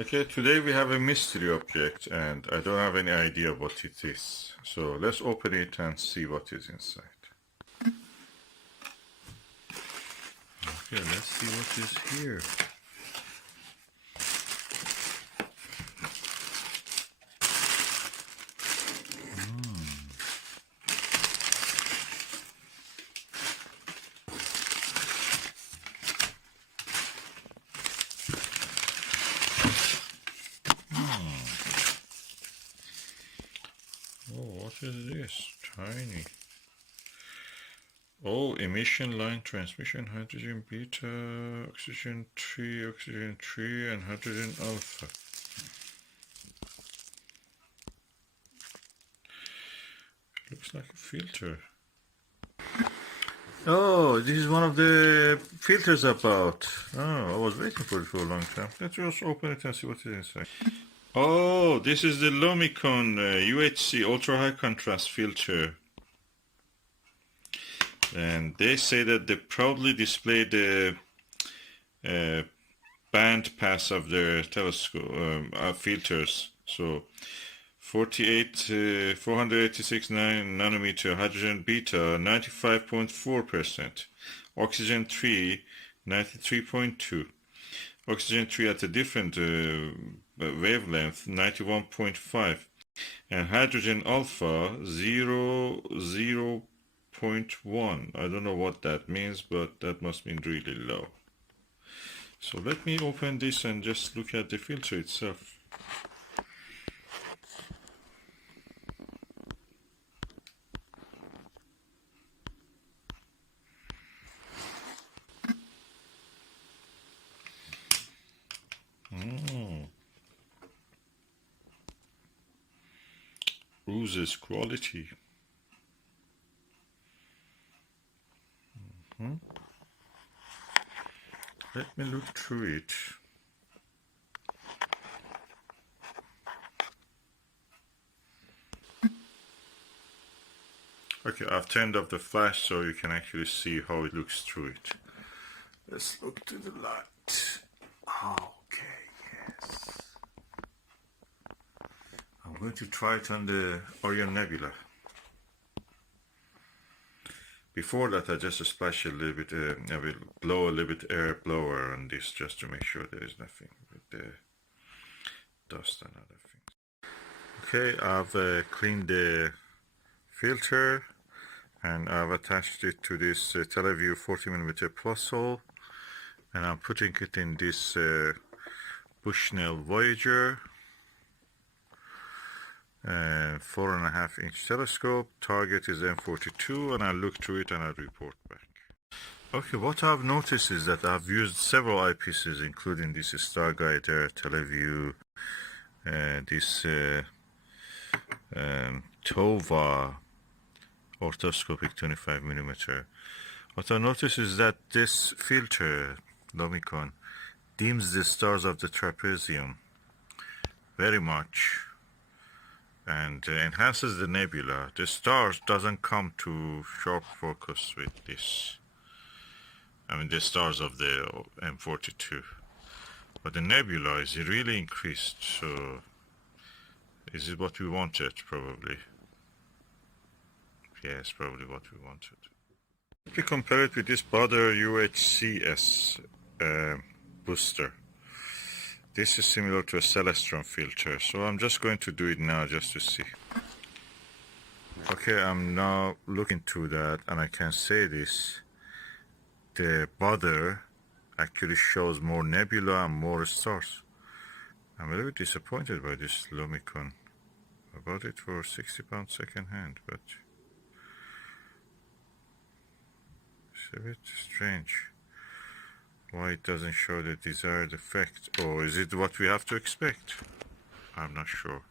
Okay, today we have a mystery object and I don't have any idea what it is. So let's open it and see what is inside. Okay, let's see what is here. Oh, what is this? Tiny. Oh, emission line transmission, hydrogen beta, oxygen 3, and hydrogen alpha. Looks like a filter. Oh, this is one of the filters about. Oh, I was waiting for it for a long time. Let's just open it and see what is inside. Oh, this is the Lumicon UHC ultra high contrast filter. And they say that they proudly display the band pass of their telescope filters. So 486 nanometer hydrogen beta 95.4%, oxygen 3 93.2, oxygen 3 at a different wavelength 91.5, and hydrogen alpha 0.1. I don't know what that means, but that must mean really low. So let me open this and just look at the filter itself. Oozes quality. Let me look through it. Okay, I've turned off the flash so you can actually see how it looks through it. Let's look to the light. Okay, yes. I'm going to try it on the Orion Nebula. Before that, I just splash a little bit, I will blow a little bit air blower on this just to make sure there is nothing with the dust and other things. Okay, I've cleaned the filter and I've attached it to this Teleview 40mm plus hole, and I'm putting it in this Bushnell Voyager 4.5 inch telescope. Target is M42, and I'll look through it and I'll report back. Okay, what I've noticed is that I've used several eyepieces, including this Starguider, Teleview, this Tova orthoscopic 25mm. What I noticed is that this filter, Lumicon, dims the stars of the trapezium very much and enhances the nebula. The stars doesn't come to sharp focus with this. I mean the stars of the M42. But the nebula is really increased, so is it what we wanted? Probably. Yes, probably what we wanted. If we compare it with this Baader UHCS booster, this is similar to a Celestron filter, so I'm just going to do it now just to see. Okay, I'm now looking through that and I can say this. The Baader actually shows more nebula and more stars. I'm a little bit disappointed by this Lumicon. I bought it for £60 second hand, but it's a bit strange why it doesn't show the desired effect. Or is it what we have to expect? I'm not sure.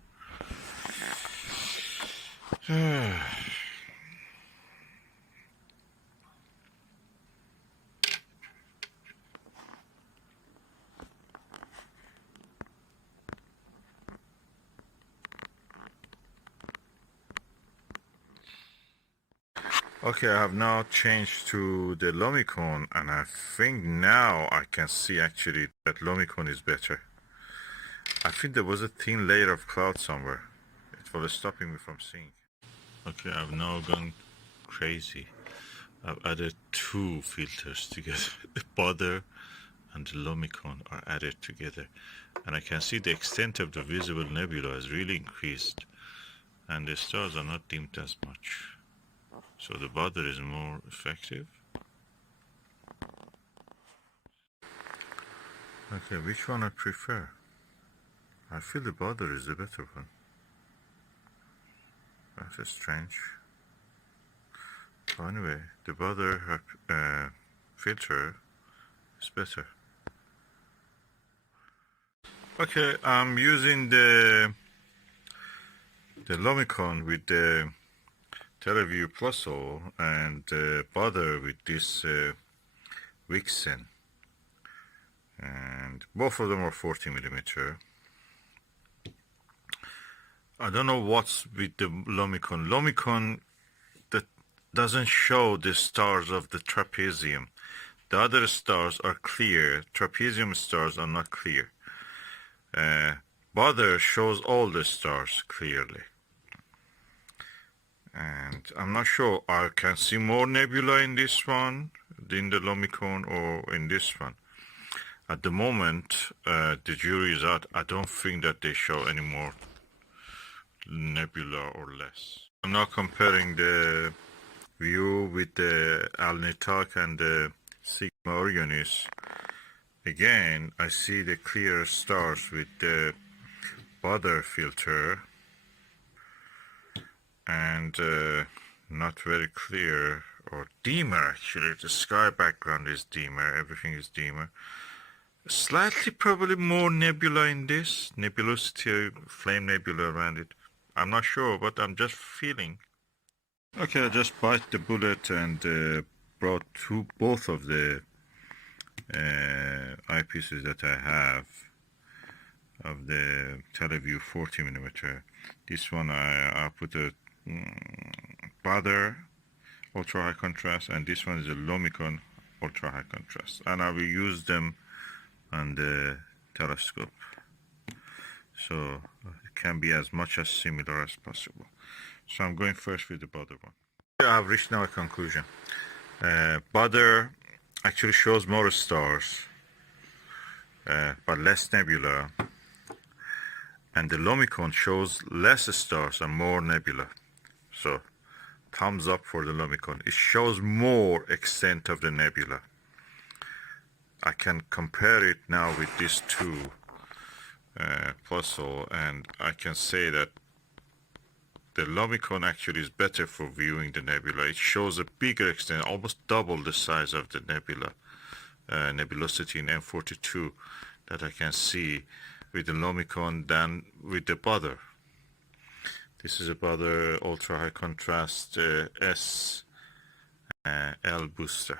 Okay, I have now changed to the Lumicon, and I think now I can see actually that Lumicon is better. I think there was a thin layer of cloud somewhere. It was stopping me from seeing. Okay, I've now gone crazy. I've added two filters together. The Baader and the Lumicon are added together. And I can see the extent of the visible nebula has really increased. And the stars are not dimmed as much. So the Baader is more effective. Okay, which one I prefer? I feel the Baader is the better one. That's strange. But anyway, the Baader filter is better. Okay, I'm using the Lumicon with the Teleview Pluso and Baader with this Vixen, and both of them are 40mm. I don't know what's with the Lumicon. Lumicon that doesn't show the stars of the trapezium. The other stars are clear. Trapezium stars are not clear. Baader shows all the stars clearly. And I'm not sure I can see more nebula in this one, in the Lumicon, or in this one. At the moment, the jury is out. I don't think that they show any more nebula or less. I'm now comparing the view with the Alnitak and the Sigma Orionis. Again, I see the clear stars with the Baader filter, and not very clear, or dimmer actually. The sky background is dimmer, everything is dimmer. Slightly probably more nebula in this, nebulosity, flame nebula around it. I'm not sure, but I'm just feeling. Okay, I just bite the bullet and brought both of the eyepieces that I have of the Teleview 40mm. This one I put a Baader ultra high contrast, and this one is a Lumicon ultra high contrast, and I will use them on the telescope, so it can be as much as similar as possible. So I'm going first with the Baader one. I have reached now a conclusion. Baader actually shows more stars, but less nebula, and the Lumicon shows less stars and more nebula. So thumbs up for the Lumicon. It shows more extent of the nebula. I can compare it now with these two Pluso, and I can say that the Lumicon actually is better for viewing the nebula. It shows a bigger extent, almost double the size of the nebula, nebulosity in M42 that I can see with the Lumicon than with the Baader. This is a Baader ultra high contrast S L booster.